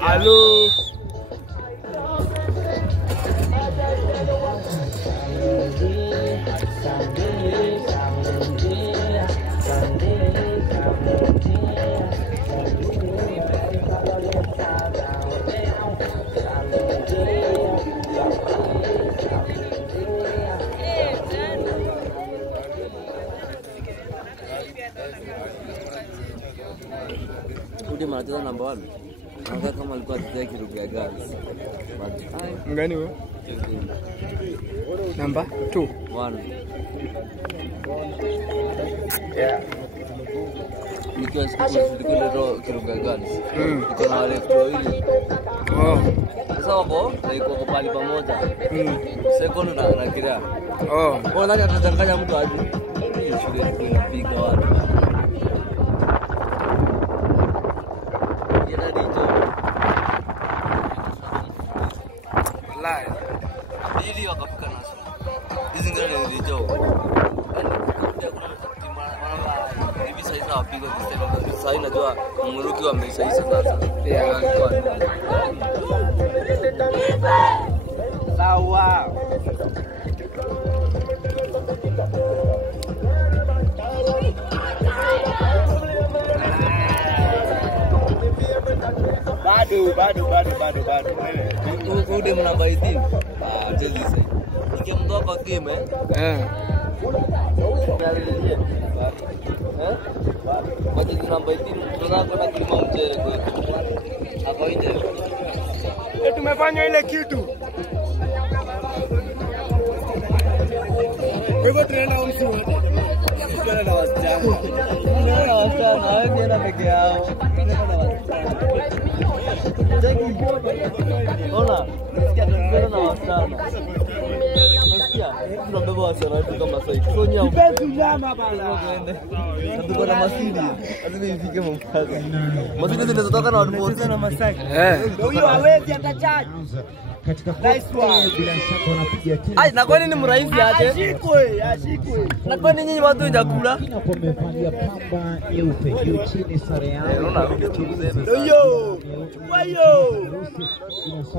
Alô. Udah mana number 1? Maka kama alikuwa atazia kiruga girls. Ngani wewe? Number 2. 1. Yeah. Nikiwa sikule kiruga girls. Niko na wale wawili. Oh. Sasa wako kwa pali pamoja. Second na kila. Oh. Kwa nani atachanganya mtu aje? Shule kupiga watu. Ili wakafika naso. Hizi ngine ndio hivi sasa wapiga kisema sasa inajua mmuruki wameishaisha sasa. Yeah. Sawa. Bado. Ude mnamba 18. Jezi sasa. Nikimtoa kwa game Kwa jezi namba 18 tunako na kilima mchere kwetu. Hapo nje. Tumefanya ile kitu. Wewe tunaenda umsi wote. Tunaenda na wasichana. Tunaenda wasichana, hao ndio peke yao. Tunaenda na wasichana. Ona, nisikia tunaenda na wasichana. Nasikia tunabeba wasichana kama sasa. Sonya. Kipenzi nyama bana. Tuko na masidi. Lazima ifike mpaka. Masidi zinatoka na watu wote na Masaki. Huyo hawezi atacharge. Katika bila shaka wanapiga tena. Ai, na kwani ni mrahisi aje? Ashikwe. Na kwani nyinyi watu hujakula? Hapo wamevalia pamba nyeupe juu chini sare yao. Unaona tukuzeme. Ndio. Wayo.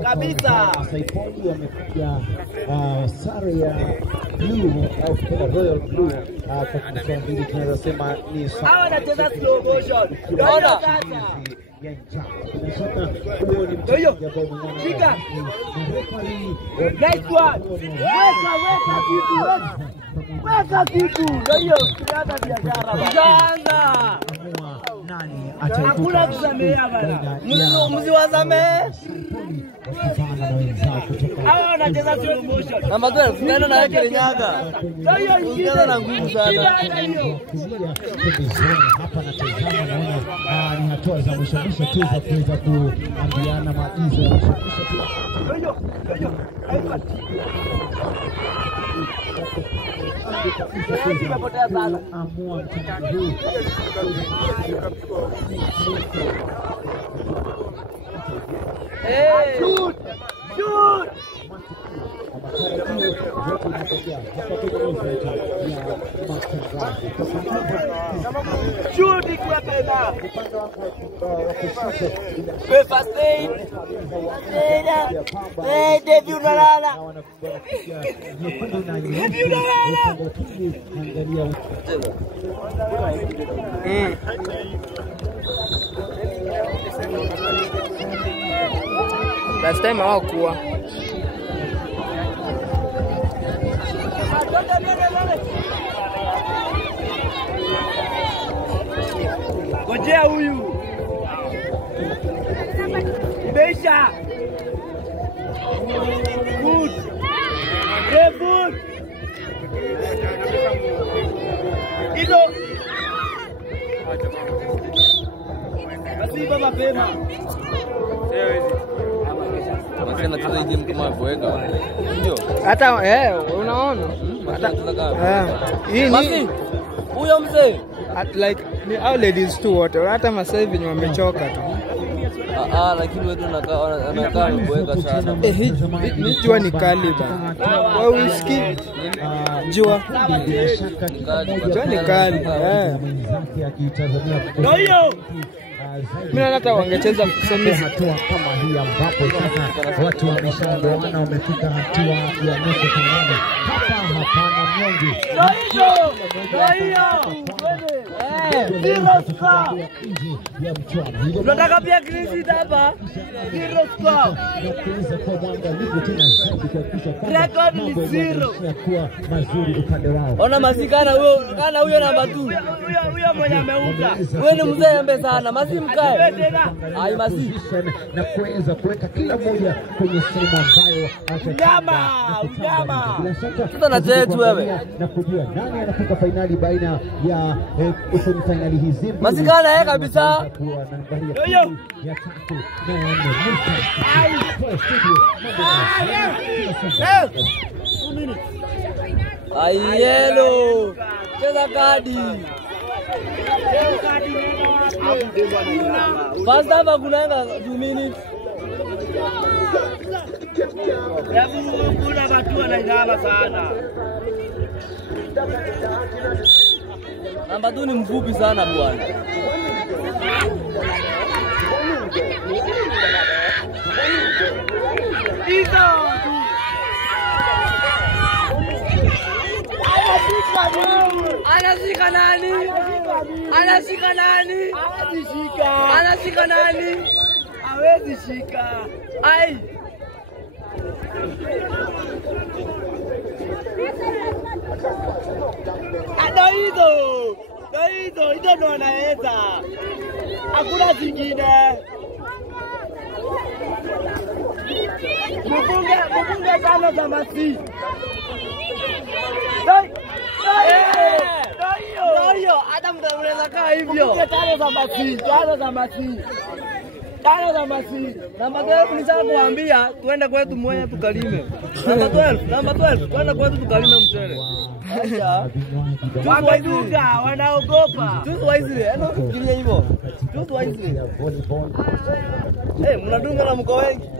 Kabisa. Saipoli wamepiga sare ya blue au kama royal blue kwa Kiswahili tunaweza sema ni Hawa wanacheza slow motion. Ona. Sasa. Ndio. Shika. Nice one. Weka kitu. Ndio tunaanza biashara. Tunaanza. Nani Hakuna kusamea bana. Msiwasamee. Hawa wanacheza slow motion. Na madhara tunaenda na yake nyaga. Ndio Ukianza na nguvu sana. Hapa natazama naona ni hatua za mwisho tu za kuweza kuambiana maagizo ya mwisho tu. Tumepotea sana. Amua mchezo huu. Shoot! Shoot ikiwa tena. First aid. Devi unalala. Last time hawakuwa. Ngojea huyu. Imeisha. Good. Good. Ido. Basi baba pema. Wanasema tunaje mtu mavoweka. Ndio. Hata unaona? Hata Hii ni Huyo mzee like ni all ladies tu wote, hata masai venye wamechoka tu. Lakini wewe anakaa kuweka sana. Jua ni kali bana. Wewe usikii? Jua ni kali. Ndio hiyo. Mimi hata wangecheza kusema hatua kama hii ambapo sasa watu wameshaondoana, wamefika hatua ya nusu fainali. Hapa hapana mnyonge. Tunataka pia clean hapa. Zero score. Record ni 0. Mazuri upande wao. Ona masikana huyo namba 2. Huyo mwenye ameuka. Wewe ni mzee ambe sana. Masi mkae. Ai masi. Na kuweza kuweka kila mmoja kwenye sehemu ambayo unyama. Sasa na zetu wewe. Na kujua nani anafika finali baina ya finali hizi. Masikana kabisa. Yo. Ya tatu Ayelo. Cheza kadi. First hapa kunanga 2 minutes. Kuna watu wanainama sana. Namba 2 ni mfupi sana bwana. Anashika nani? Hawezi shika. Ai. Hizo ndo anaweza. Hakuna zingine. Mfunge tano za Masi. Ndio, hata mnaweza kaa hivyo. Mfunge tano za Masi. Namba 12 nisha kuambia tuende kwetu Mwea tukalime. Namba 12 tuende kwetu tukalime mchele. Acha. Wameduga, wanaogopa. Tuzo waizile, fikiria hivyo. Tuzo waizile. Mnadunga na mko wengi.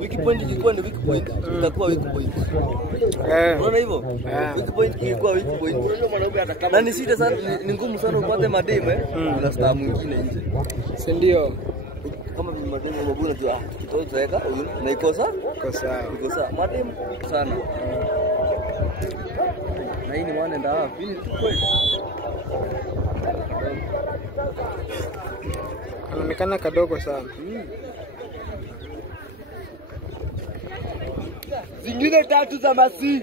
Wiki point. Itakuwa wiki point. Unaona hivyo? Wiki point ilikuwa wiki point. Unajua mwanaume atakama. Na ni shida sana, ni ngumu sana upate mademe na star mwingine nje. Si ndio? Kama mademe mabuna tu kitoi tuweka huyu na iko sawa? Iko sawa. Mademe sana. Na hii ni mwana ndio wapi? Ni kweli. Anaonekana kadogo sana. Zingine 3 za Masi.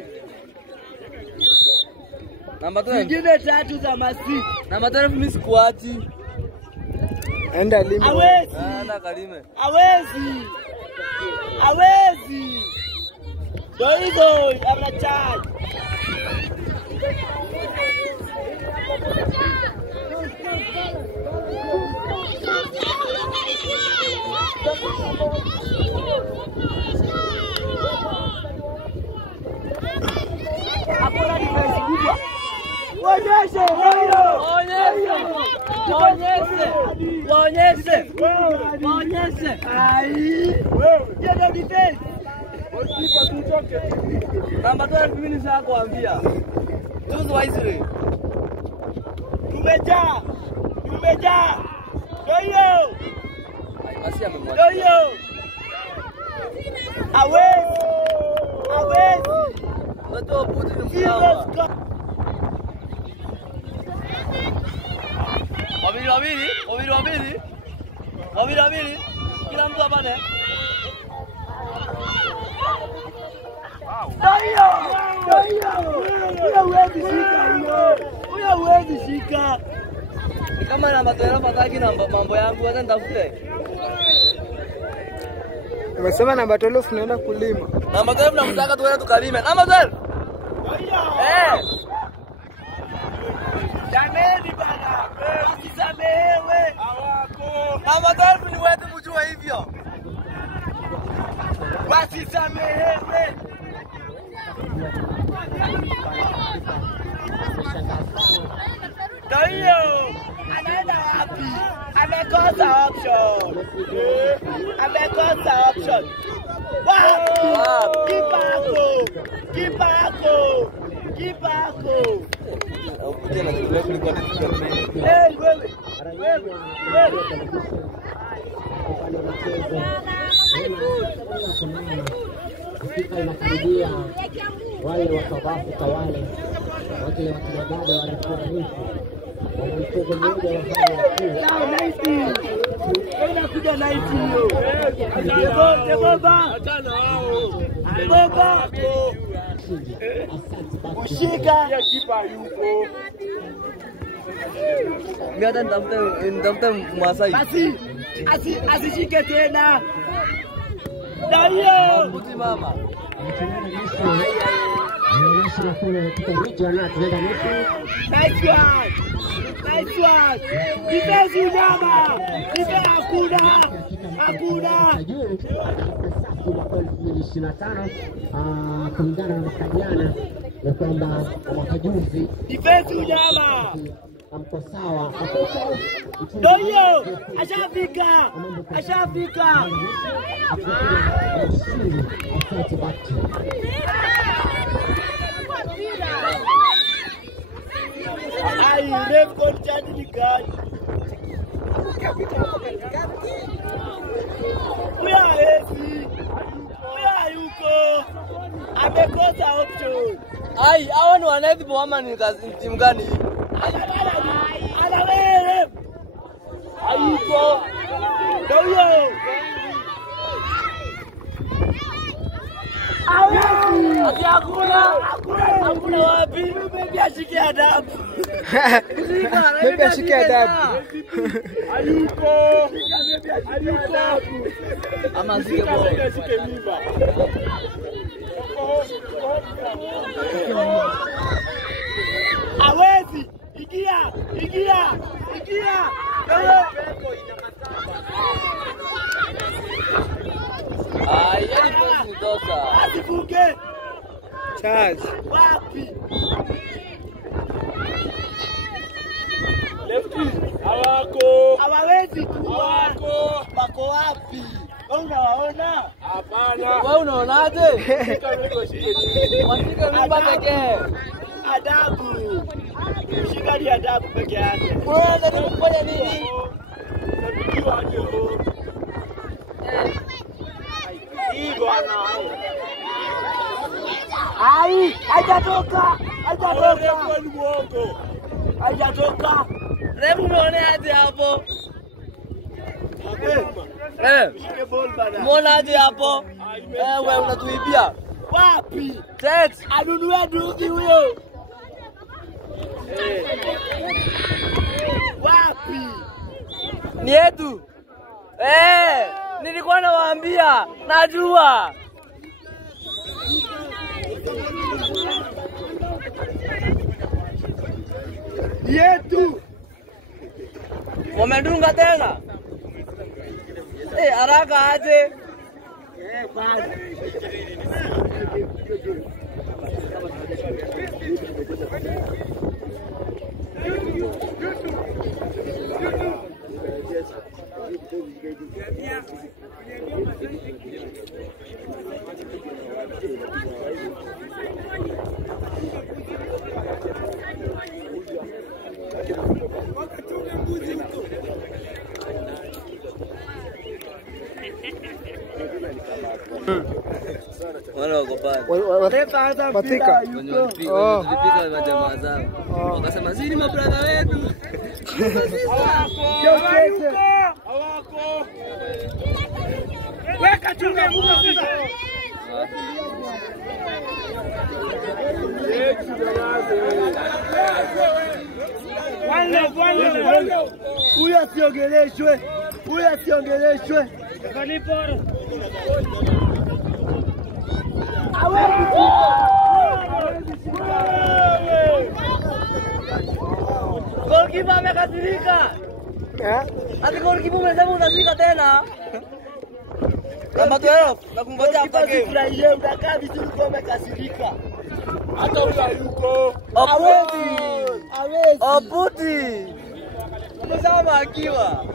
Namba 12. Zingine 3 za Masi. Namba 12 mimi sikuachi. Enda lime. Hawezi. Anda kalime. Hawezi. Ndio hizo ana charge. Hakuna defense kubwa. Waonyeshe. Ai. Ndio defense. Namba 12 mimi nishakwambia. Tuzo waizile. Tumejaa. Ndio hiyo. Basi amemwacha. Ndio hiyo. Hawezi. Unatoa puti ni msawa. Wawili. Kila mtu apate. Huyo huwezi shika. Ni kama namba 12 hataki mambo yangu hata nitafute. Umesema namba 12 tunaenda kulima. Namba 12 namtaka tuende tukalime. Namba 12. Jameni Na mataifa ni wetu mjua hivyo. Wasisamehewe. Ndio hiyo. Anaenda wapi? Amekosa option. Amekosa option. Wapi? Kipako. Ukija na kulikuwa Hey, wewe. Inakaribia wale wa South Africa wale wakina dada walifurahisha wanamchezo mmoja wa hali ya juu. Now 90. Unakuja 90 hiyo. Baba. Achana wao. Baba. Ushika ya kipa yuko. Mimi hata nitafuta Masai. Basi asishike tena. Ndio hiyo. Mbuti mama. Nice one. Defense unyama. Defense hakuna. 2025 kulingana na mwaka jana na kwamba mwaka juzi Defense unyama. amko sawa. Ndio hiyo. Ashafika. Ai, ref contact ni gani? Uya yuko. Amekosa option. Ai, hawa ni wanaibu ama ni timu gani hii? Ana wewe. Hayuko. Ndio hiyo. Ati hakuna wapi? Bibi ashike adabu. Bibi ashike adabu. Hayuko. Ama asike bora. Ashike mimba. Hawezi. Ingia. Ai, yani pesa ni dosa. Asifunge. Charge. Wapi? Lefty. Hawawezi kuwa. Wako wapi? Wewe unawaona? Hapana. Wewe unaonaje? Wasika mimba pekee. Adabu. Shika ni adabu peke yake. Wewe unataka kufanya nini? Hii bwana. Ai, hajatoka. Hajatoka. Refu umeonaje hapo? Shike ball bana. Umeonaje hapo? Wewe unatuibia. Wapi? Tet. Anunue dugi huyo. Wapi? Ni yetu. Nilikuwa nawaambia, najua. Yetu. Wamedunga tena. Haraka aje. Bana. Wale wako pale. Watika. Walipika majamaa zao. Wakasema sisi ni mabrada wetu. Hawako. Weka chunga Mungu sasa. Wale. Huyu asiongeleshwe. Kanipora. Goalkeeper amekasirika. Ati goalkeeper umesema unashika tena. Namba 12 na kungoja after game. Furahie utakaa vizuri kwa umekasirika. Hata huyo hayuko. Oputi. Umesema akiwa.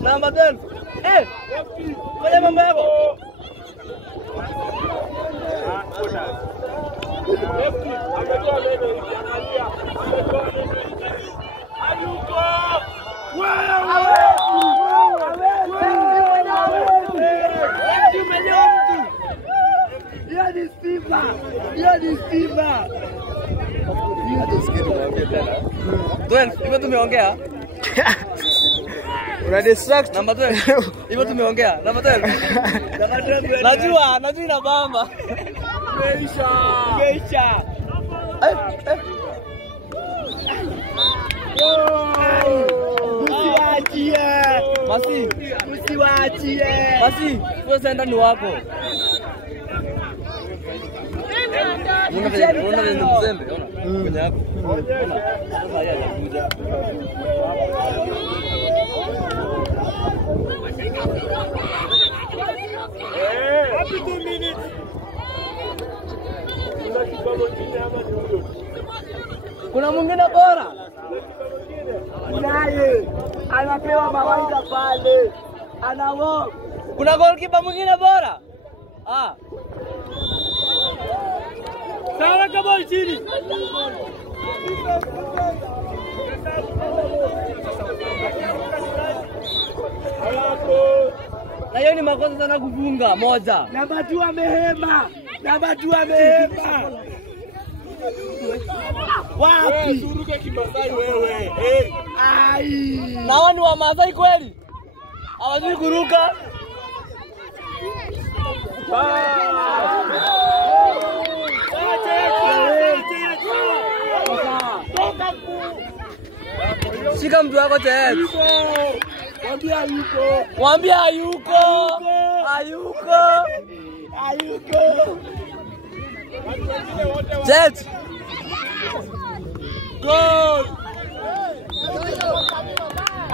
Namba 12. Kwa mambo yako. Ametoa neno hivi, angalia. Ametoa neno hivi. Hayuko. Hivyo tumeongea. Una distract. Namba 12. Hivyo tumeongea. Namba 12. Najua ina bamba. Geisha. Usiwaachie. Masi. Usiwaachie. Masi, wewe senda ni wako. Unaona ni mzembe, unaona? Kwenye hapo. Sasa yeye anakuja. Happy 2 minutes. Kuna kibao kingine ama ni huyo? Kuna mwingine bora. Naye anapewa mawaidha pale. Anawo. Kuna goalkeeper mwingine bora. Sawa kama chini. Na hiyo ni makosa sana kufunga moja. Namba 2 amehema. Namba 2 amehema. Wapi? Suruke Kimasai wewe. Ai. Na hawa ni wa Masai kweli? Hawajui kuruka. Shika mtu wako Jet. Mwambie hayuko. Mwambie hayuko. Jet. Goal.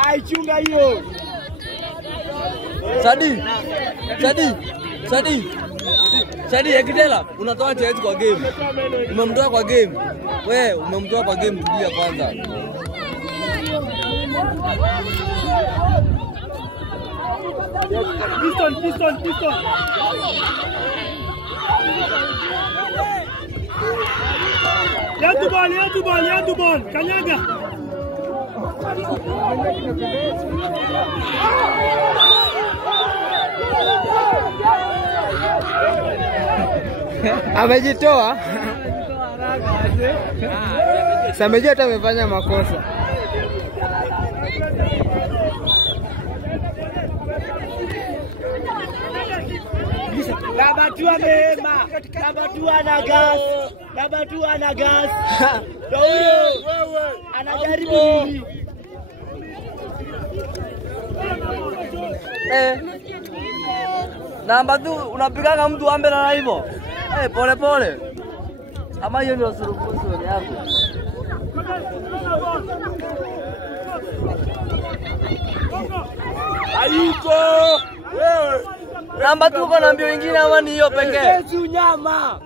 Ai, chunga hiyo. Sadi Ekitela, unatoa Jet kwa game. Umemtoa kwa game. Wewe umemtoa kwa game, tulia kwanza. Piston. Yandu ball. Kanyaga. Amejitoa. Samejua hata amefanya makosa. Namba 2 amehema. Namba 2 ana gas. Ndio huyo. Anajaribu nini? Namba 2 unapiganga mtu ambe na hivyo. Pole. Ama hiyo ndio suruhusu yako. Hayuko. Wewe. Namba 2 uko na mbio wengine ama ni hiyo pekee? Yesu nyama.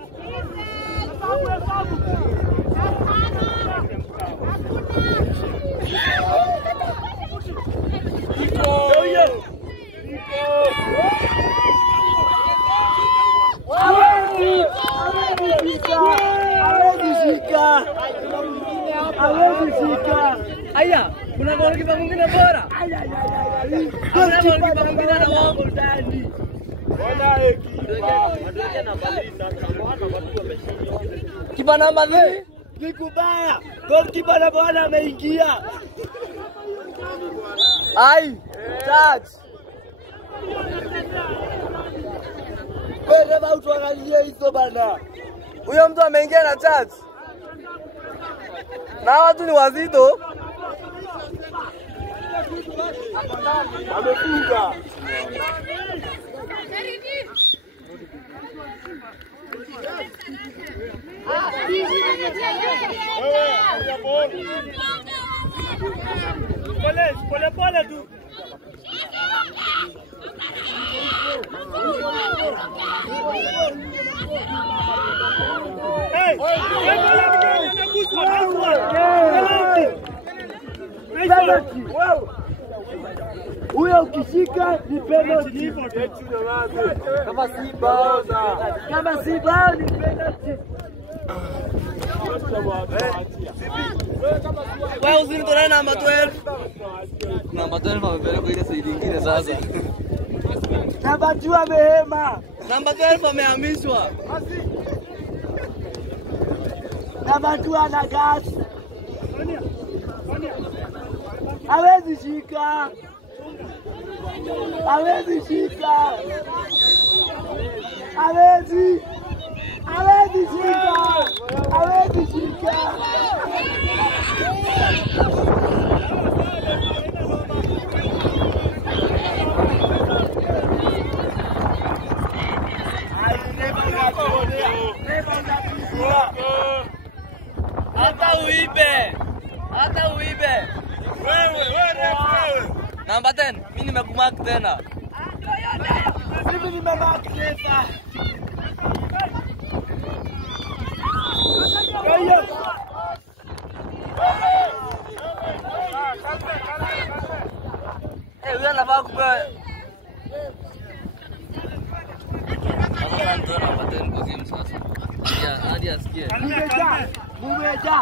Hawezi shika. Aya, kuna goalkeeper mwingine bora. Kuna goalkeeper mwingine na wao ndani. Kipa namba 3 Ni kubaya. Goalkeeper na bwana ameingia. Ai, touch. Wewe bado tuangalie hizo bana. Huyo mtu ameingia na touch. Na watu ni wazito. Amefunga. Wewe, Pole tu. Hey, huyo ukishika ni penalty. Kama si bao ni penalty. Wewe usinitolee namba 12. Namba 12 amepeleka ile side nyingine sasa. Namba 2 amehema. Namba 12 amehamishwa. Namba 2 ana gas. Hawezi shika. Hawezi shika. Hawezi shika. Hawezi shika. Hata uibe. Wewe. Namba 10, mimi nimekumark tena. Mimi nimemark tena. Wewe anafaa kupewa. Namba 10 kwa game sasa. Hadi asikie. Mumeja.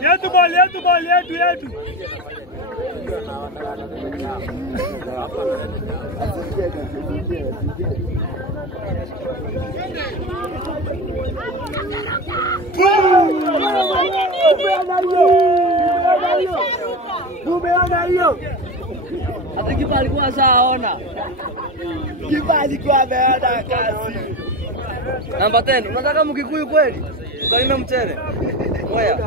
Yetu ball. Umeona hiyo? Hata kipa alikuwa ashaona. Kipa alikuwa ameona kazi. Namba 10, unataka Mkikuyu kweli? Ukalime mchele. Moya.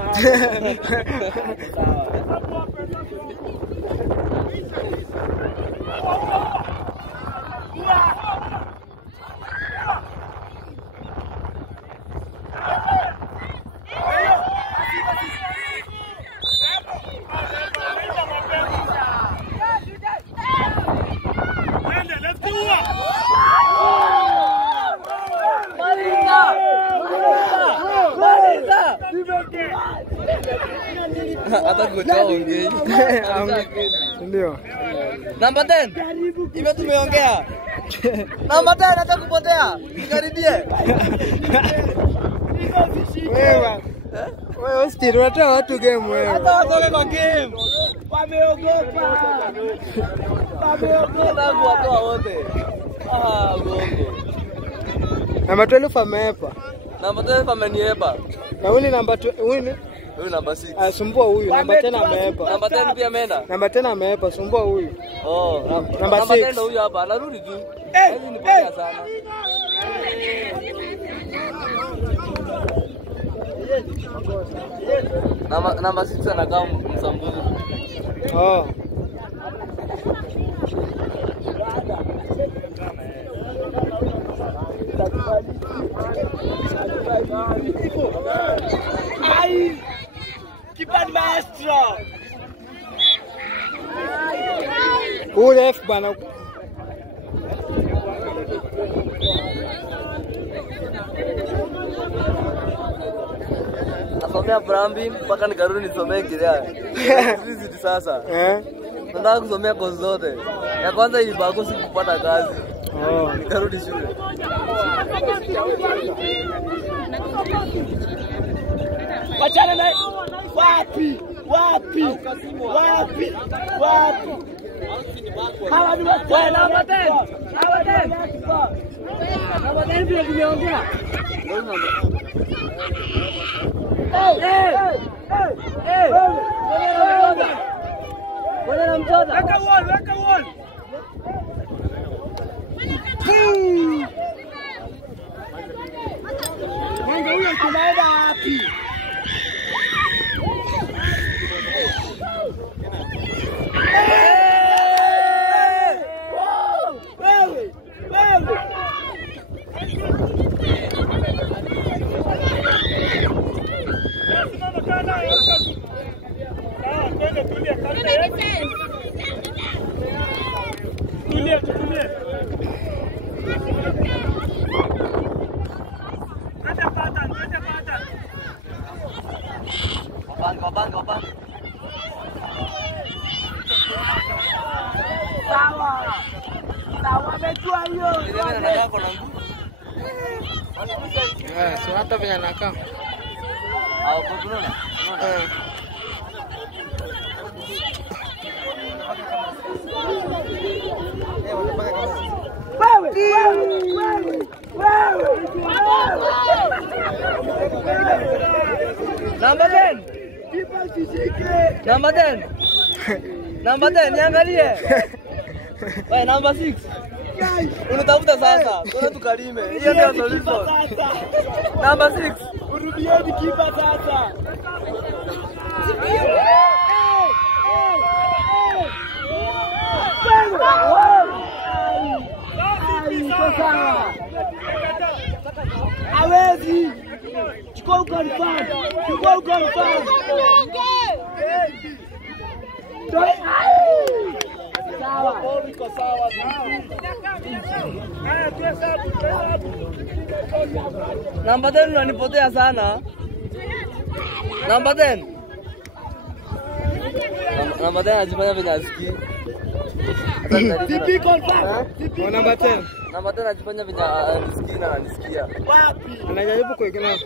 Hata kocha ongei. Ndio. Namba 10. Hivi tumeongea. Namba 10 hata kupotea. Karibie. Wewe still unatoa watu game wewe. Hata watoke kwa game. Wameogopa. Tangu watoa wote. Bongo. Namba 12 ameepa. Namba 12 ameniepa. Na huyu namba huyu Namba 6. Asumbua huyu, namba 10 ameepa. Namba 10 pia ameenda. Namba 10 ameepa, sumbua huyu. Namba 6. 10 huyu hapa, anarudi tu. Hizi ni paya sana. Namba 6 anakaa msambuzi. Ai! Kipa ni maestro. Ule F bana. Nasomea Brambi mpaka nikarudi nisomee Kiria. Sisi sasa. Nataka kusomea kozi zote. Ya kwanza ilibago sikupata kazi. Nikarudi shule. Wachana na wapi? Hawa ni watu. Namba 10. Namba 10 ndio tumeongea. Wala mtoto. Weka wall. Mwanga huyo tunaenda wapi? Wewe. So hata venye anakaa. Au kwa tunaona? Number 10. Number 10. Number 10, niangalie. Wewe number 6. Unatafuta sasa. Kuna tukalime. Hiyo ndio solution. Number 6. Urudieni kipa sasa. Hawezi. Chukua ukonfirm. Chukua ukonfirm. Sawa. Iko sawa. Number 10 unanipotea sana. Number 10. Number 10 anajifanya vile asikii. TP confirm. Kwa number 10. Number 10 anajifanya vile anisikii na ananisikia. Wapi? Anajaribu kuekelea.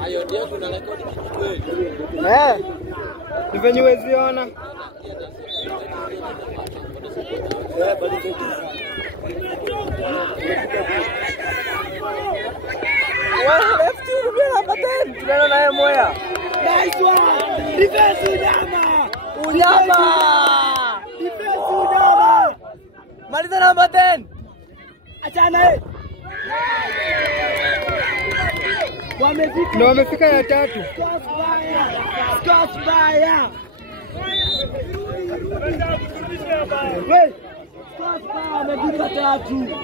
Hayo ndio kuna rekodi kweli. Ni venye huwezi ona. Number 10. Tunaona naye moya. Nice one. Defense unyama. Unyama. Defense unyama. Maliza number 10. Achana yeye. Wamefika. Ndio wamefika ya 3. Scott Bayer. Wewe. Scott Bayer amefika 3.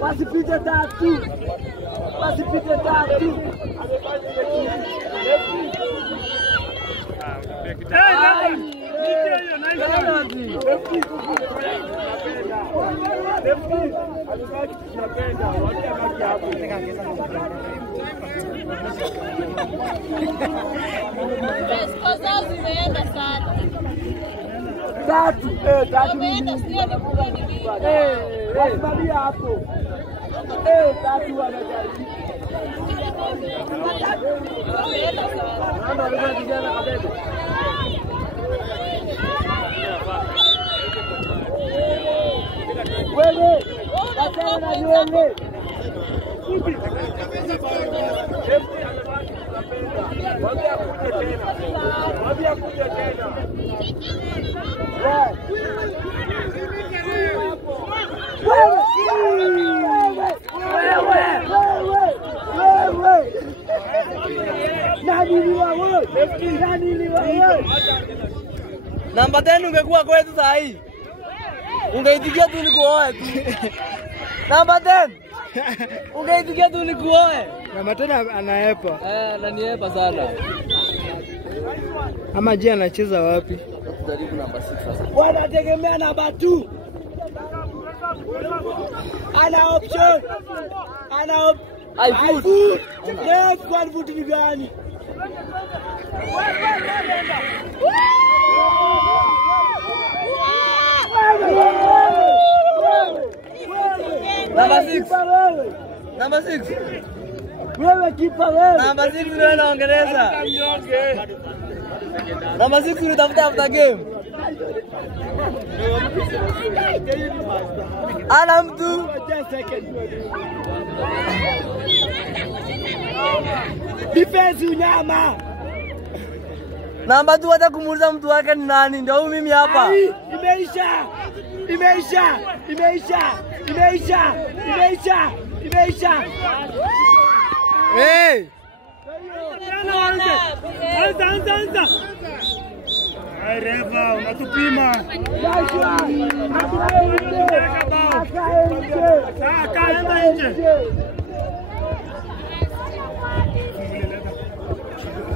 Wasipite 3. Wasipite 3. Zimeenda sana. 3. 3. Wameenda sio ni kubwa ni mingi. Wasimamia hapo. 3 wanajaribu. Wameenda sana. Ndio alikuwa kijana kabebe. Wewe, achana na nywele. Wabia kuja tena. Number 10 ungekuwa kwetu saa hii. Ungeitikia tu nikuoe tu. Number 10. Ungeitikia tu nikuoe. Number 10 anaepa. Ananiepa sana. Ama je anacheza wapi? Jaribu number 6 sasa. Wanategemea namba 2. Ana option. iFood. Yes, kwa foot ni gani? Number 6. Number 6. Wewe kipa wewe. Number 6 ndio anaongeleza. Number 6 unatafuta after game. Ana mtu. Defense unyama. Namba 2 hata kumuuliza mtu wake ni nani? Ndio huyu mimi hapa. Imeisha. Hey! Anza. Hai refa, unatupima. Akaenda nje.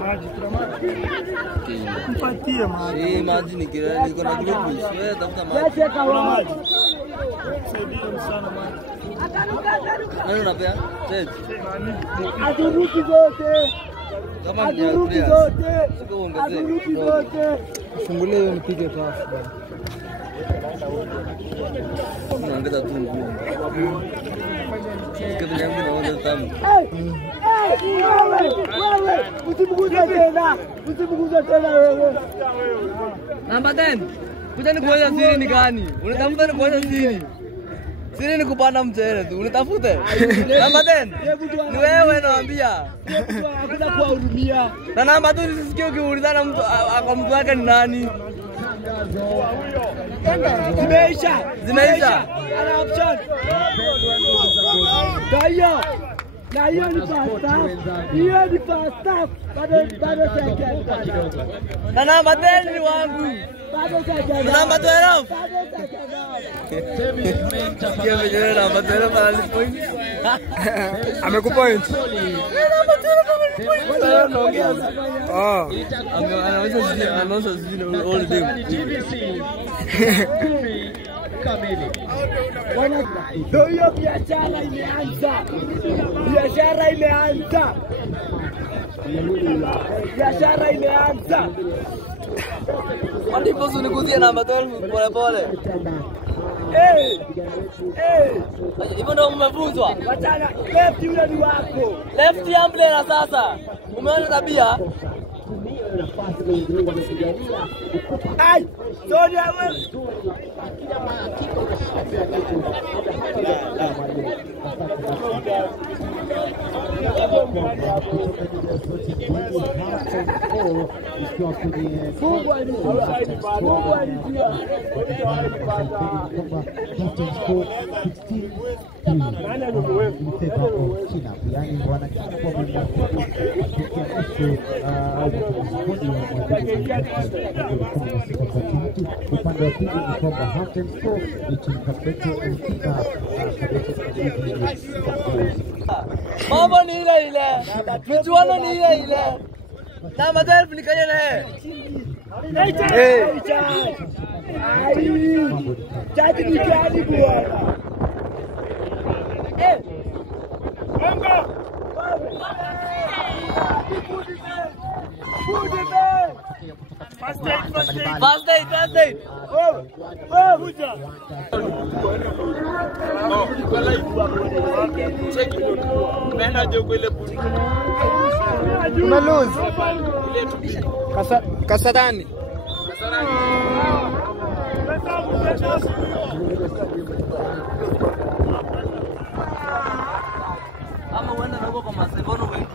Maji, kuna maji. Mpatie maji. Maji ni kile niko na glucose. Wewe tafuta maji. Kuna maji. Saidia sana maji. Nani unapea? Ted. Aturuki zote. Kama ni Andreas. Siko ongezee. Fungulia hiyo nipige pafu bwana. Naongeza tu nguvu. Kitu nyingi naongeza tamu. Wewe, usimguze tena wewe. Namba 10. Kuja nikuonyesha siri ni gani? Unatafuta nikuonyesha siri. Siri ni kupanda mchele tu. Unatafute. Namba 10. Ni wewe naambia. Hakuna kuwahurumia. Na namba 2 nisisikie ukiulizana mtu kwa mtu wake ni nani. Zimeisha. Ana option. Dayo. Na hiyo ni first half. Hiyo ni first half. Bado second. Na namba 10 ni wangu. Bado second. Namba 12. Bado second. Sikia vile namba 12 pala ni point. Amekupoint. Oh. Anaanza zile all day. Ndio hiyo biashara imeanza. Biashara imeanza. Ndipo unikuzie namba 12 pole pole. Hivyo ndio umefunzwa. Wachana left yule ni wako. Left ya mbele sasa. Umeona tabia? Ai, Sonia wewe. Upande wa pili ni kwamba Hampton Sport nchini Kapeto katika Mambo ni ile ile. Michuano ni ile ile. Namba 12 ni kaje naye. Chati ni gani bwana? First day. Umelose. Kasarani. Ama uende na huko kwa Masevono wewe.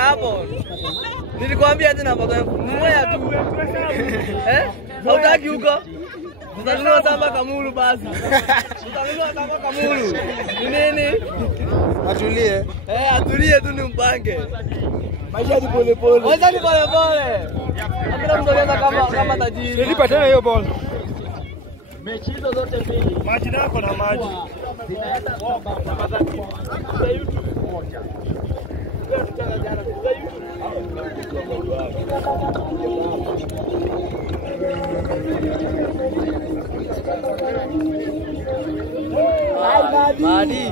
Hapo. Nilikwambia tena hapo mmoja tu. Hautaki huko? Tutanunua samba Kamulu basi. Tutanunua samba Kamulu. Ni nini? Atulie. Atulie tu nimpange. Maisha ni pole pole. Maisha ni pole pole. Hakuna mtu anaweza kama tajiri. Nilipa tena hiyo ball. Mechi hizo zote mbili. Maji nako na maji. Madi.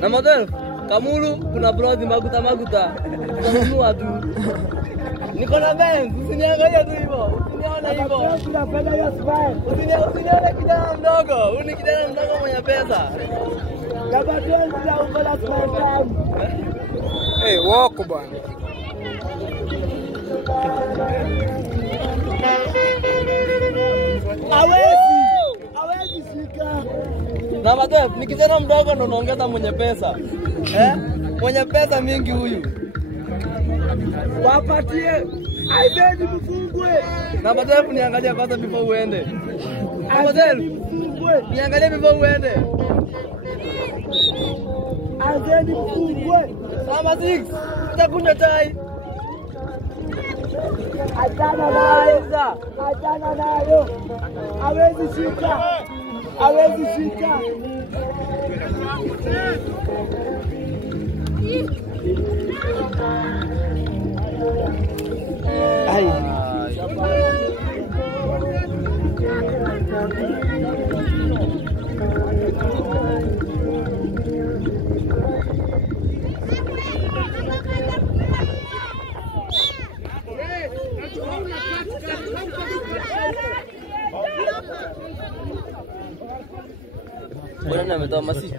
Na model, Kamulu kuna brodi maguta. Tunanunua tu. Niko na Benz, usiniangalie tu hivyo. Usinione hivyo. Tunapenda hiyo spine. Usinione kijana mdogo. Huyu ni kijana mdogo mwenye pesa. Kama tuanze upala spine. Wako bwana. Hawezi shika. Na madem, ni kijana mdogo ndo naongeza mwenye pesa. Mwenye pesa mingi huyu. Wapatie. Aibeni mfungwe. Na madem niangalia kwanza before uende. Na madem Mfungwe. niangalie before uende. Aibeni mfungwe. Sama 6. Utakunywa chai. Achana nayo. Achana nayo. Hawezi shika. Hawezi shika. Bwana ametoa masi.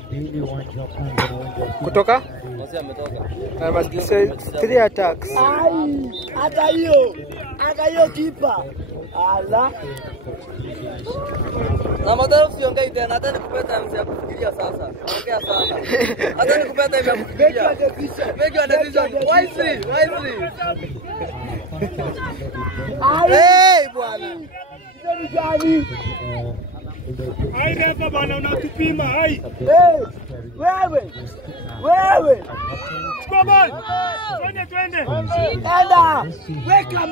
Kutoka? Masi ametoka. I must say 3 attacks. Ai, hata hiyo kipa. Ala. Na madhara usiongei tena, hata nikupea time ya kufikiria sasa. Ongea sana. Hata nikupea time ya kufikiria. Make your decision. Wisely. Hey bwana. Ni gani? Ai refa bwana unatupima ai. Wewe. Chukua ball. Twende. Enda. Weka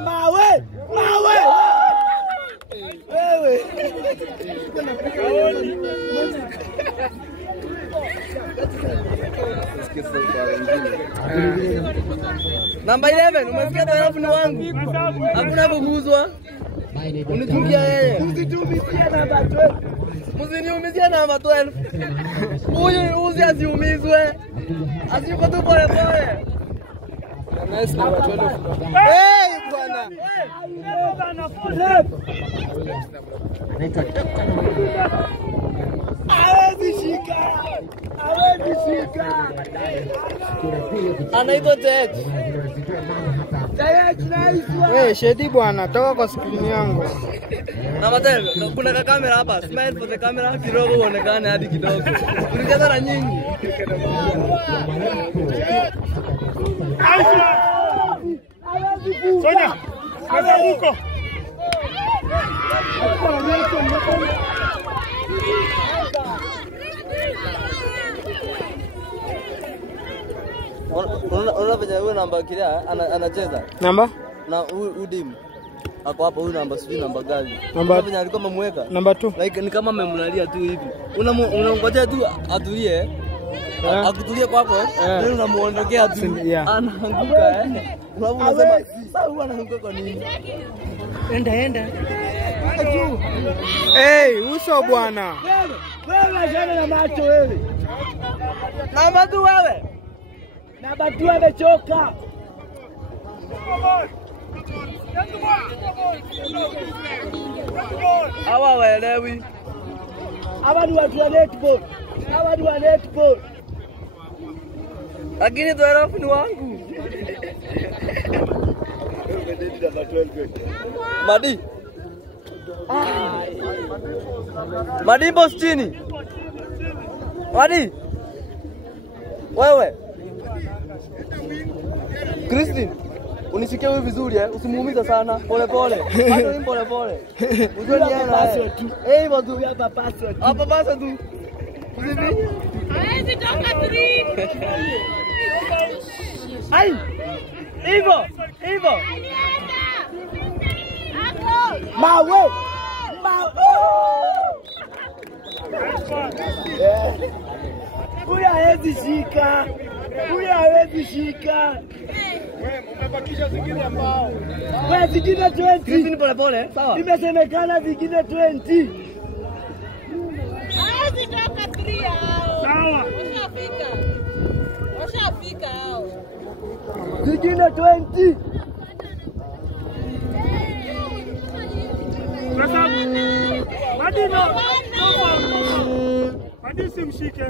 mawe. Wewe. Namba 11, umesikia tarafu ni wangu. Hakuna kuguzwa. Unitungia yeye. Usitumizie namba 12. Msiniumizie namba 12. Huyu uzi asiumizwe. Asiko tu pole. Nice number 12. Hey bwana. Hawezi shika. Anaitwa Ted. Wewe Shedi bwana, toka kwa screen yangu. Na matendo, kuna kamera hapa. Smile for the camera kidogo uonekane hadi kidogo. Ulijaza na nyingi. Sonya. Sasa huko. Unaona venye huyo namba kilia anacheza. Namba? Na udim. Hapo hapo huyu namba sijui namba gani. Namba venye alikuwa amemweka. Namba 2. Like ni kama amemlalia tu hivi. Unamngojea tu atulie. Akutulie kwako then unamuondokea tu. Anaanguka Unaona unasema sasa huyu anaanguka kwa nini? Enda. Hey, uso bwana. Wewe jana na macho wewe. Namba tu wewe. Namba 2 amechoka. Hawa waelewi. Hawa ni watu wa netball. Lakini tarafu ni wangu. Madi boss chini. Madi. Wewe. Christine. Unisikie wewe vizuri usimuumize sana. Pole. Bado ni pole. Unajua ni yeye tu. Hivyo tu hapa password. Hapa password tu. Hawezi toka 3. Ai! Hivyo. Mawe. Huyu hawezi shika. Wewe umebakisha zingine ambao. Wewe zingine 20. Christine pole. Sawa. Imesemekana zingine 20. Hawezi toka 3 hao. Sawa. Washafika hao. Zingine 20. Sasa Madino. Hadi simshike.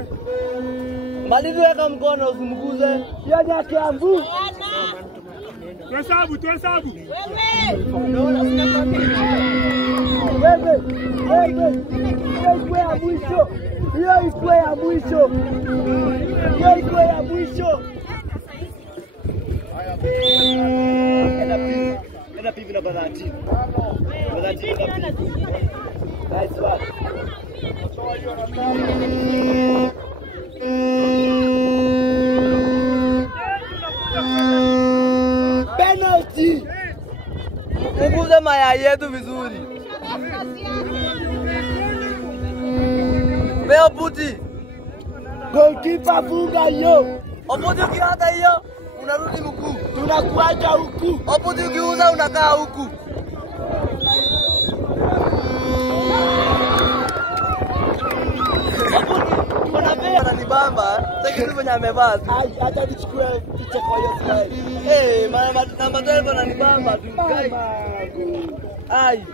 Malizi weka mkono usimguze. Yaani akiambu. Tuhesabu. Wewe. Hiyo ikuwe ya mwisho. Enda pivi na 13. Nice one. Penalty. Mguze mayai yetu vizuri. Beo puti. Goalkeeper funga hiyo. Oputi ukiata hiyo unarudi huku. Tunakuacha huku. Oputi ukiuza unakaa huku. Ananibamba, sasa kitu venye amevaa tu. Ai, hata nichukue picha kwa hiyo slide. Eh, namba 12 ananibamba tu. Ai.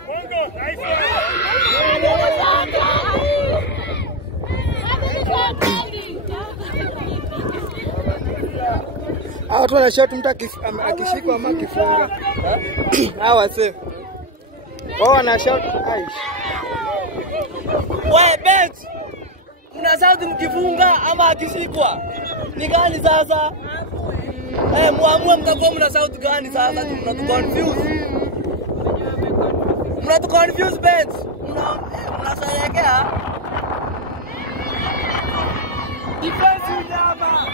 Watu wana shot mtu akishikwa ama akifunga. Hawa sasa. Wao wana shot ai. Wewe bench. Mna sauti mkifunga ama akishikwa. Ni gani sasa? Muamue mtakuwa mna sauti gani sasa? Mnatu-confuse. Mnatu-confuse bench. Mnasalegea. Defense nyama.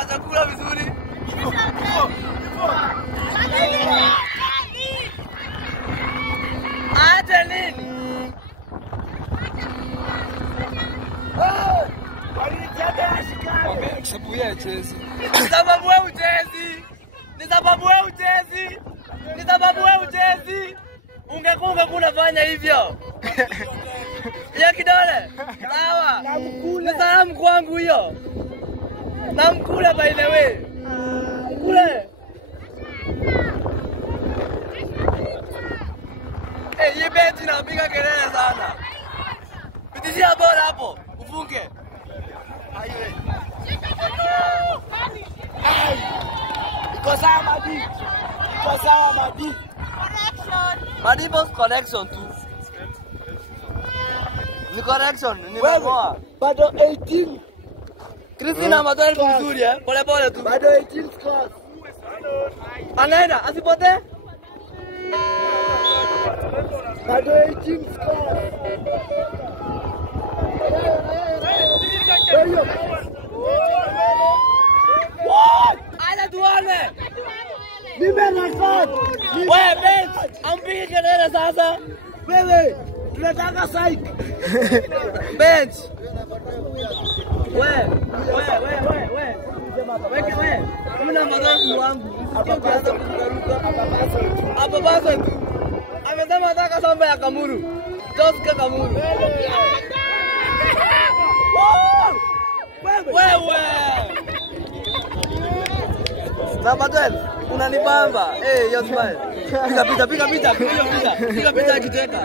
Nitakula vizuri. Ate nini? Sababu ya chezi. Ni sababu wewe uchezi. Ungekuwa unafanya hivyo. Ya kidole. Sawa. Namkula. Ni salamu kwangu hiyo. Namkula by the way. Kule. Hii beti inapiga kelele sana. Pitishia bola hapo, ufunge. Aiwe. Iko sawa Madi. Iko sawa Madi. Madi boss connection tu. Ni correction, ni mamoa. Bado 18. Christina madhari mzuri pole pole tu. Bado 18 scores. Anaenda, asipote? Bado 18 scores. Ana tuone. Nimerekod. Wewe bench, ampige kelele sasa. Wewe, tunataka psych. Bench. Wewe. Una madhari wangu. Ukianza kuruka hapa basi tu. Amesema nataka samba ya Kamuru. Toska Kamuru. Wewe. Namba 12 unanibamba. Hiyo smile. Piga picha akiteka.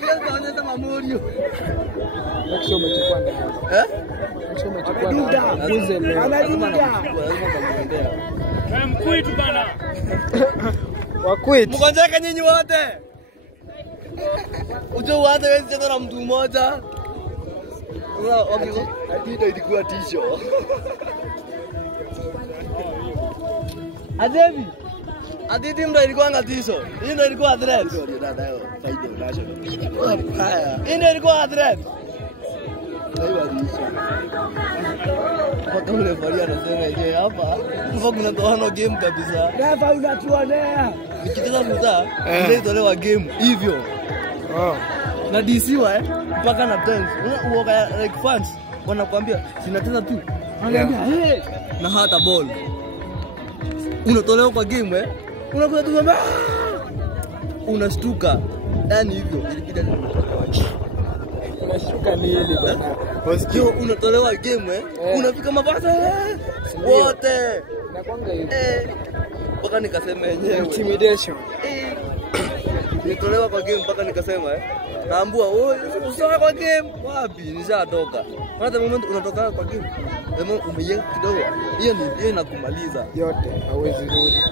Kila tunaonyesha mamorio. Sio umechukua ndani. Sio umechukua ndani. Ameduda. Mkuitu bana. Waquit. Mkonjeka nyinyi wote. Uje uanze wewe tena na mtu mmoja. Okay. Ndio ilikuwa tisho. Adevi. Adidi ndio ilikuwa ngatisho. Hii ndio ilikuwa address. Hii ndio ilikuwa address. Kwa ule faria anasema je hapa kuna doano game kabisa. Refa unatuonea. Nikicheza muda ndio itolewa game hivyo. Na DC mpaka na tens. Uoga like fans wanakuambia sinacheza tu. Anaambia na hata ball. Unatolewa kwa game unakuja tu unashtuka. Yaani hivyo ilibidi Unashtuka nini bana? Yo unatolewa game unafika mabasa wote. Nakwanga hivi. Mpaka nikasema yenyewe. Intimidation. Nitolewa kwa game mpaka nikasema naambua wewe usawa kwa game wapi nishatoka. Hata moment unatoka kwa game. Demo umeyeka kidogo. Hiyo inakumaliza. Yote hawezi rudi.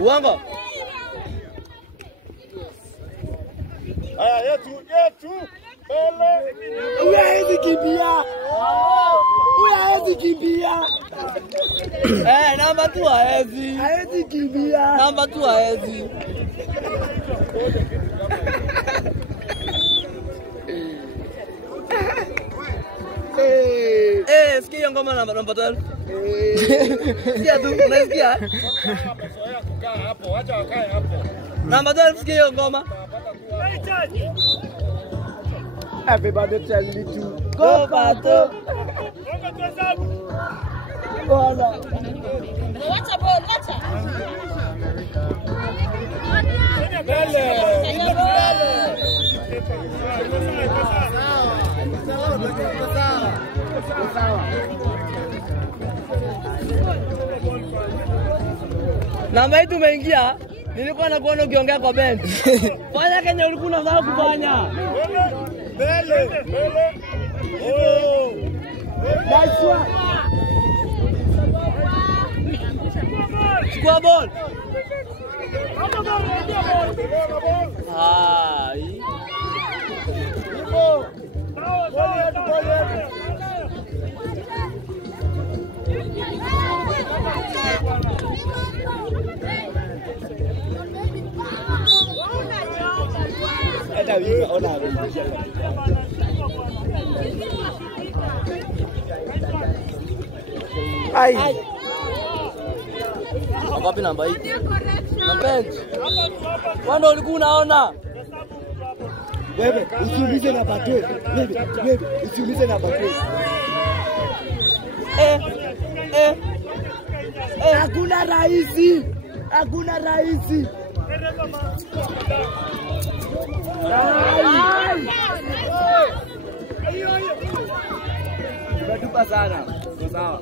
Uanga. Haya yetu. Huwezi kimbia. Huwezi kimbia. Namba 2 haezi. Haezi kimbia. Namba 2 haezi. ngoma namba 12. Sikia tu, unasikia? Wamezoea kukaa hapo, acha wakae hapo. Namba 12 sikia hiyo ngoma. Everybody tell me to go Pato. Bwana. Wacha ball, wacha. Namba hii tumeingia, nilikuwa nakuona ukiongea kwa bench. Fanya Kenya ulikuwa unataka kufanya. Mbele. Oh. Nice one. Chukua ball. Hai. Hata wewe ona wewe. Ai. Wapi namba hii? Na bench. Wando ulikuwa unaona? Wewe usiulize na Pato. Wewe usiulize na Pato. Hakuna raisi. Hakuna raisi. Tumetupa sana. Sawa.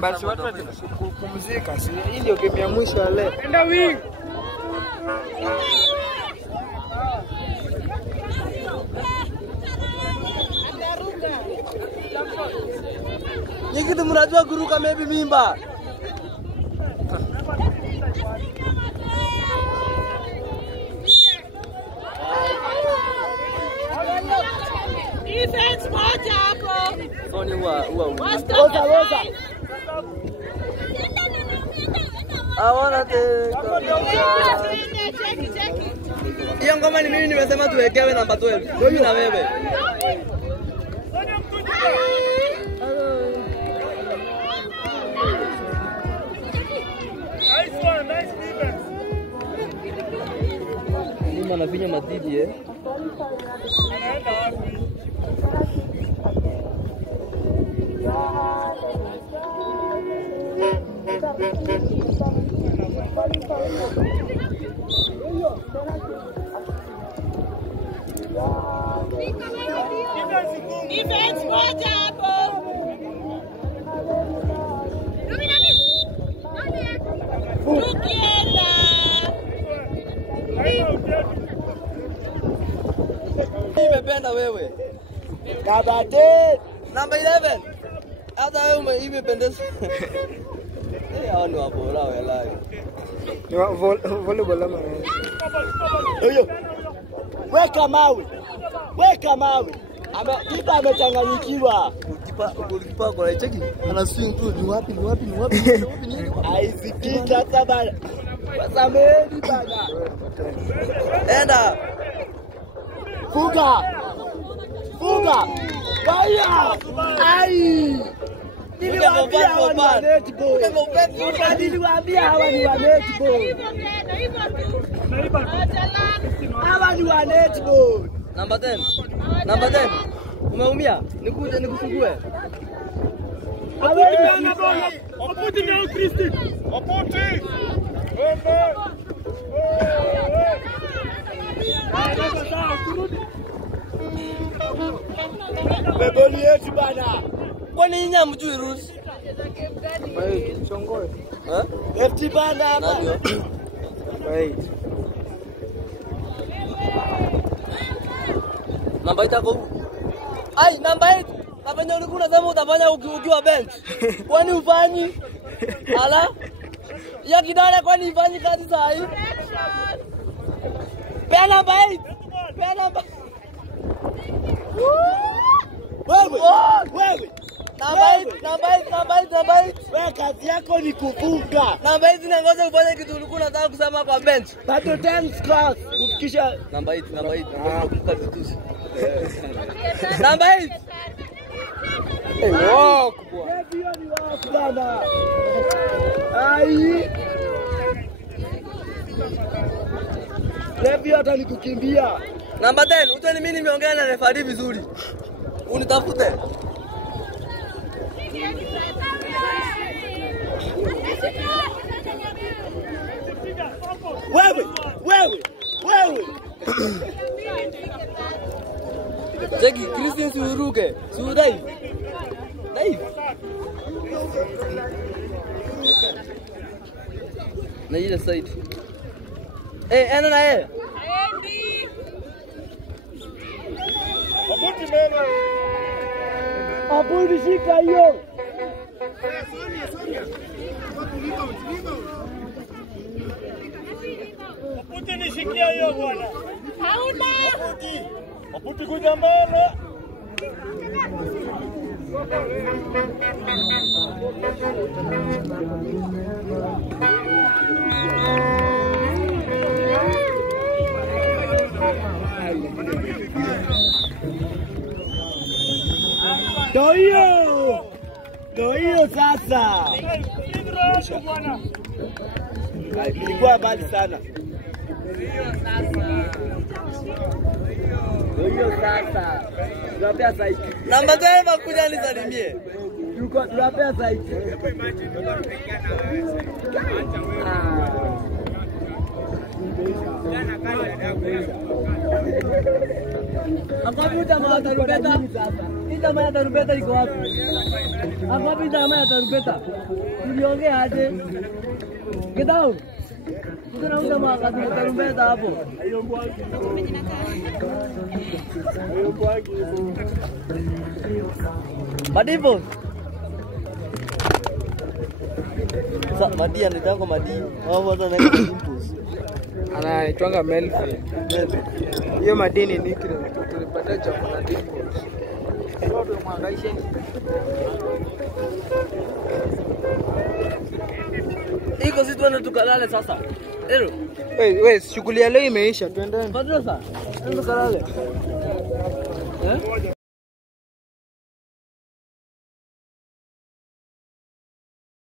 Basi watu kupumzika, si hii ndio game ya mwisho ya leo. Enda wing. Nyinyi mnajua kuruka maybe mimba. Defense moja hapo. Oni wa. Woza. I wanna take. Cheki. Hiyo ngoma ni mimi nimesema tuwekewe namba 12. Mimi na wewe. Nice defense. Mimi nafinya matiti Anaenda wapi? Defense moja hapo. Tukienda. Nimependa wewe. Namba 10. Namba 11. Hata wewe imependeza. Hao ni wabora walahi. Ni volleyball ama nini? Huyo. Weka mawe. Kipa amechanganyikiwa. Kipa kwa cheki. Ana swing tu ni wapi? Aisikiki hata bana. Wasameni bana. Enda. Funga. Baya. Ai. Niliwaambia hawa ni wa netball. Niliwaambia hawa ni wa netball. Hivyo tu. Hawa ni wa netball. Namba 10. Umeumia? Nikuje nikufungue. Oputi na Kristi. Oputi. Beboni yetu bana. Kwani nyinyi hamjui rules? Wewe chongoe. FT bana hapa. Wewe. Namba itako. Ai, namba 8. Kafanya ulikuwa unasema utafanya ukiwa bench. Kwani ufanyi? Ala? Ya kidole kwani ifanyi kazi saa hii? Pea namba 8. Pea namba. Wewe. Namba 8. Wewe kazi yako ni kufunga. Namba 8 zinangoja ufanye kitu ulikuwa unataka kusema kwa bench. Bado 10 class kufikisha Namba 8. Kumbuka vitusi. Namba 8. Wow, kubwa. hiyo ni wafu bana. Ai. Levi hata nikukimbia. Namba 10, utani mimi nimeongea na referee vizuri. Unitafute. Wewe. Jackie, Christian siuruke. Siudai. Dai. Na ile side. Ena na yeye. Oputi meno. Abudi shika hiyo. Oputi nishikia hiyo bwana. Hauna. Oputi kuja mbele. Ndio hiyo sasa. Ndio bwana. Ilikuwa mbali sana. Ndio sasa. Tunapea site. Namba 10 kuja nisalimie. Tunapea site. Akapi jamaa ya tarumbeta? Hii jamaa ya tarumbeta iko wapi? Akapi jamaa ya tarumbeta? Tuliongea aje? Get down. Kuna jamaa ya tarumbeta hapo. Madipo. Sasa Madia nitango Madia. Wao watu wanaenda impulse. Anaitwanga Melvin. Hiyo madini ni kile tulipata cha kuna dimples. Ndio mwangaishe. Iko sisi tuende tukalale sasa. Ero. Wewe shughuli ya leo imeisha, twendeni. Kwa sasa. Tukalale.